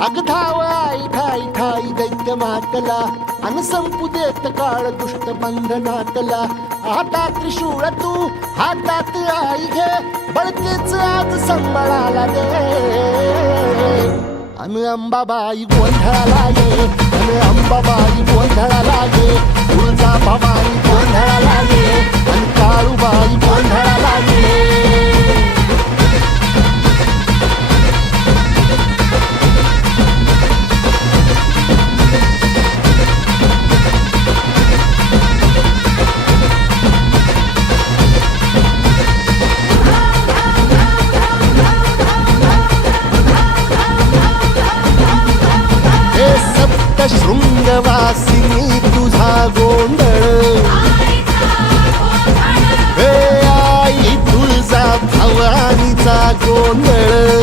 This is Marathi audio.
अग धाव आई ठाई ठाई दैत्य मातला अन संपू देत काळ दुष्ट बंधनातला. हातात त्रिशूळ तू हातात आई घे बळतेच आज संबळाला दे. अन अंबाबाई गोंधळाला ये अन अंबाबाई गोंधळाला ये. तुळजा भवानी गोंधळाला ये अन काळूबाई गोंधळाला ये. शृंगवासिनी तुझा गोंधळ हे आई तुळजा भवानीचा गोंधळ.